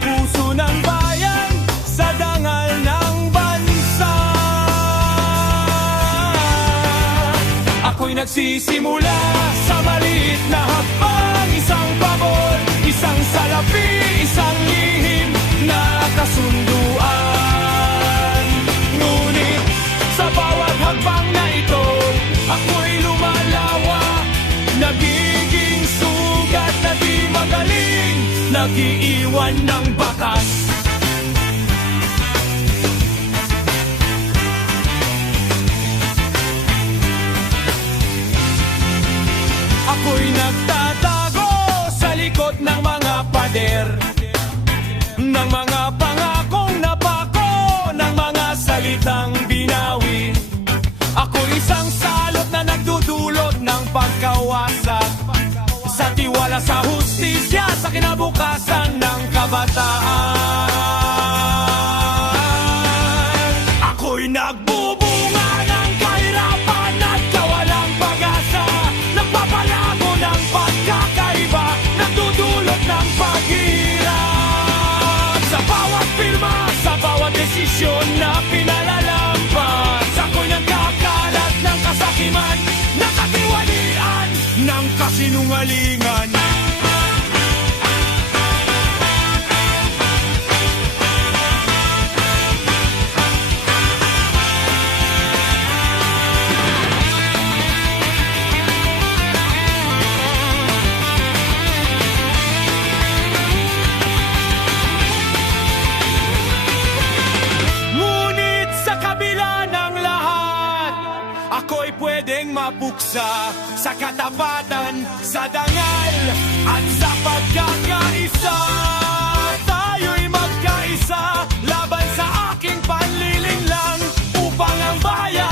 puso ng bayan, sa dangal ng bansa. Ako'y nagsisimula sa maliit na hakbang, isang pabor, isang salapi, isang lihim na kasunduan. Ngunit sa bawat hakbang na ito, ako'y lumalawa, nagiging sugat na di magaling, nagiiwan ng bakas. Ako'y nagtatago sa likod ng mga pader, ng mga pangakong napako, ng mga salitang binawi. Ako'y isang salot na nagdudulot ng pagkawasak sa tiwala sa hustisya, sa kinabukasan ng kabataan. Ako'y nagbubunga ng kahirapan at kawalang pag-asa, nagpapalago ng pagkakaiba, nagdudulot ng paghihirap. Sa bawat pirma, sa bawat desisyon na pinalalampas, ako'y nagkakalat ng kasakiman, nakatiwalian ng kasinungalingan. Ngunit sa kabila ng lahat, ako'y pwedeng mapuksa sa katapatan, sa dangal at sa pagkakaisa. Tayo'y magkaisa laban sa aking panlilinlang upang ang bayan